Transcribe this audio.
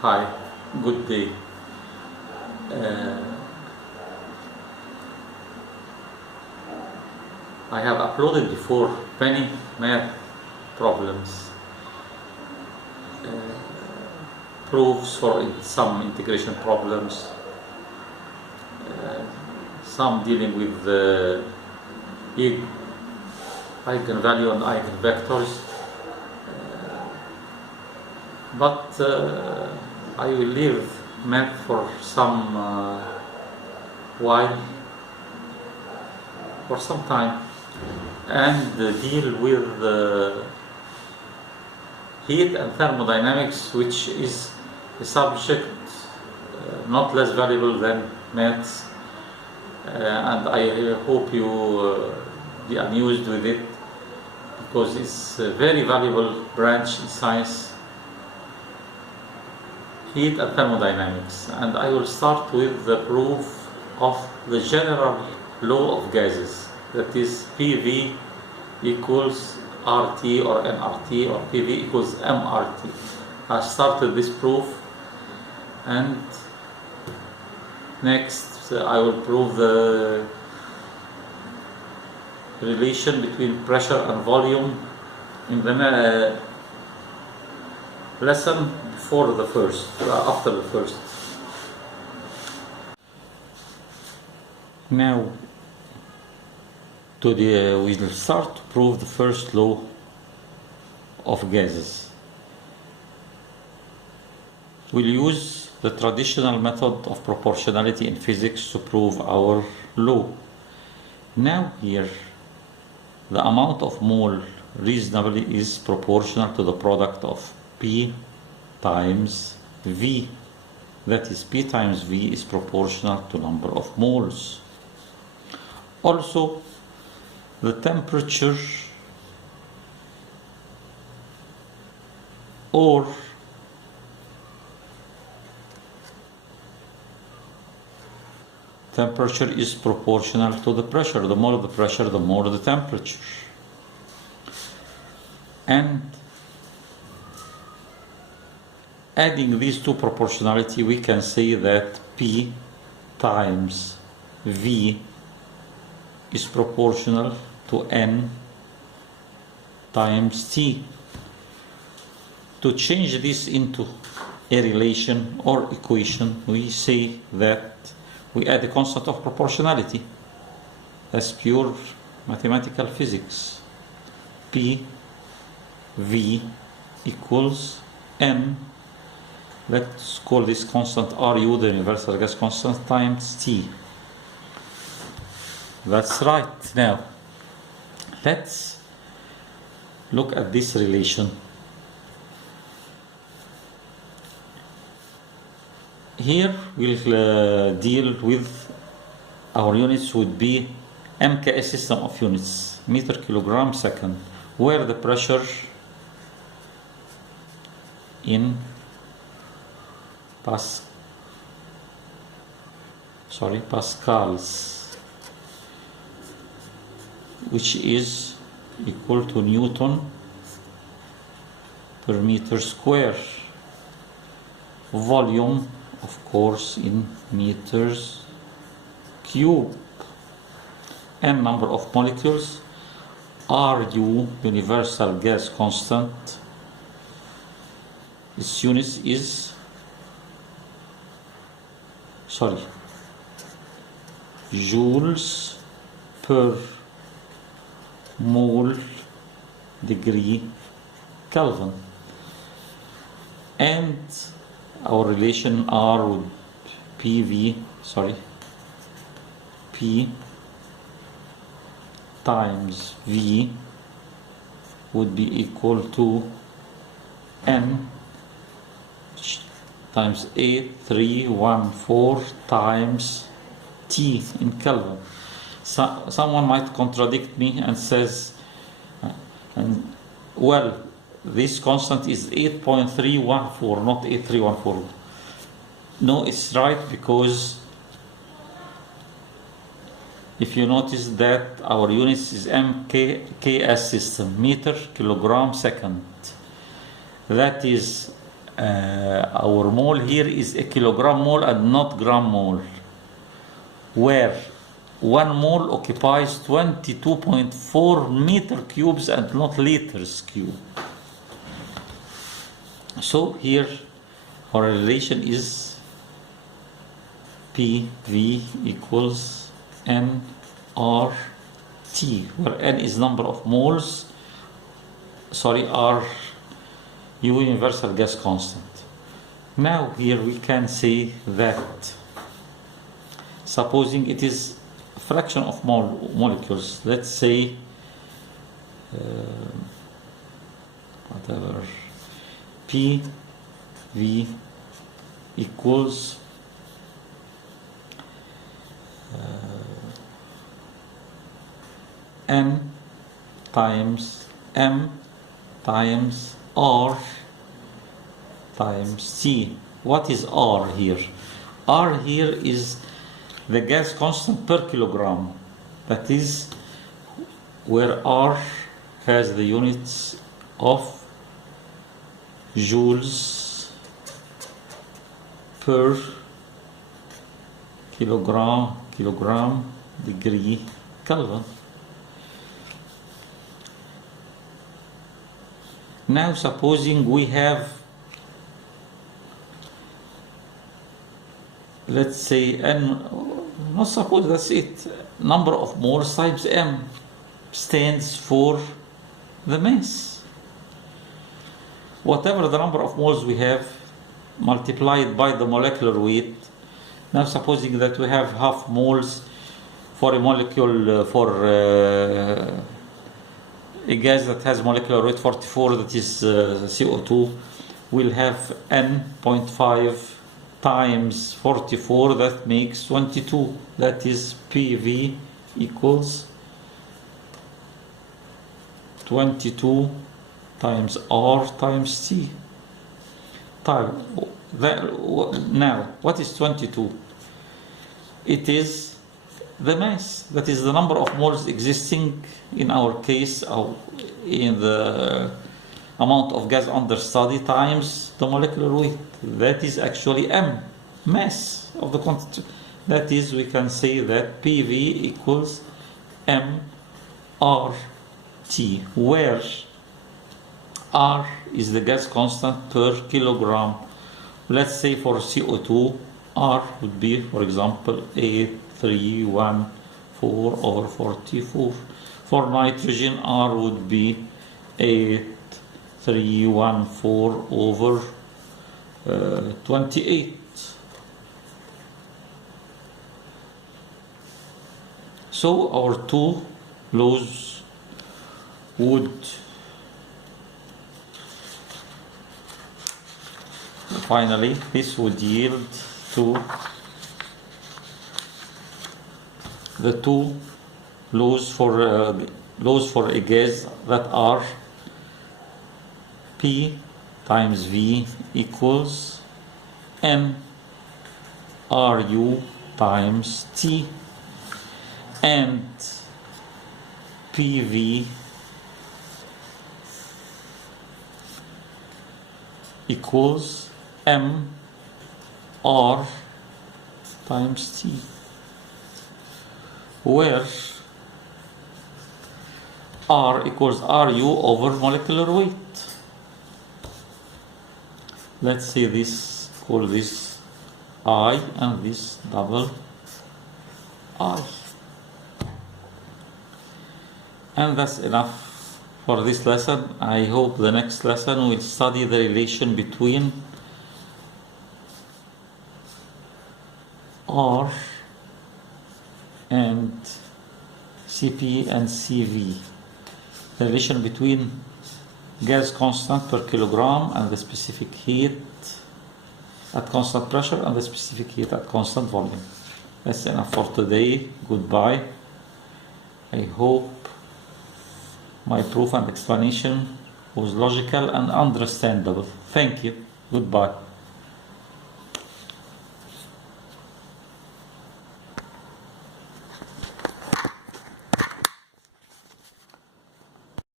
Hi, good day. I have uploaded before many math problems, proofs for some integration problems, some dealing with the eigenvalue and eigenvectors, but I will leave math for some while, for some time, and deal with heat and thermodynamics, which is a subject not less valuable than maths, and I hope you be amused with it, because it's a very valuable branch in science, heat and thermodynamics. And I will start with the proof of the general law of gases, that is PV equals RT or nRT, or PV equals mRT. I started this proof, and next I will prove the relation between pressure and volume in the lesson before the first, after the first. Now today we will start to prove the first law of gases. We'll use the traditional method of proportionality in physics to prove our law. Now here, the amount of mole reasonably is proportional to the product of P times V. That is, P times V is proportional to number of moles. Also, the temperature or temperature is proportional to the pressure. The more the pressure, the more the temperature. And adding these two proportionality, we can say that P times V is proportional to N times T. To change this into a relation or equation, we say that we add a constant of proportionality. That's pure mathematical physics. P V equals N. Let's call this constant RU, the universal gas constant, times T. That's right. Now, let's look at this relation. Here we'll deal with our units would be MKS system of units, meter kilogram second, where the pressure in pascals, which is equal to Newton per meter square. Volume, of course, in meters cube. And number of molecules, RU, universal gas constant. Its units is joules per mole degree Kelvin. And our relation R would P times V would be equal to N times 8314 times T in Kelvin. Someone might contradict me and says, well, this constant is 8.314, not 8314. No, it's right, because if you notice that our units is MKS system, meter kilogram second. That is our mole here is a kilogram mole and not gram mole, where 1 mole occupies 22.4 meter cubes and not liters cube. So here our relation is PV equals nRT, where n is number of moles, R universal gas constant. Now here we can say that supposing it is a fraction of molecules, let's say whatever, PV equals N times M times R times T. What is R here? R here is the gas constant per kilogram. That is where R has the units of joules per kilogram degree Kelvin. Now supposing we have, let's say n, not suppose, that's it, number of moles times m stands for the mass. Whatever the number of moles we have multiplied by the molecular weight. Now supposing that we have half moles for a molecule, for a gas that has molecular weight 44, that is CO2, will have n.5 times 44, that makes 22. That is PV equals 22 times R times T. Now, what is 22? It is the mass, that is the number of moles existing in our case, in the amount of gas under study times the molecular weight. That is actually M, mass of the quantity. That is, we can say that PV equals mRT, where R is the gas constant per kilogram. Let's say for CO2, R would be, for example, 8314 over 44. For nitrogen, R would be 8314 over 28. So our two laws would finally, this would yield to the two laws for a gas that are P times V equals N RU times T, and PV equals M R times T, where R equals RU over molecular weight. Let's say this, call this I and this double I. And that's enough for this lesson. I hope the next lesson we'll study the relation between R and Cp and Cv, the relation between gas constant per kilogram and the specific heat at constant pressure and the specific heat at constant volume. That's enough for today. Goodbye. I hope my proof and explanation was logical and understandable. Thank you. Goodbye.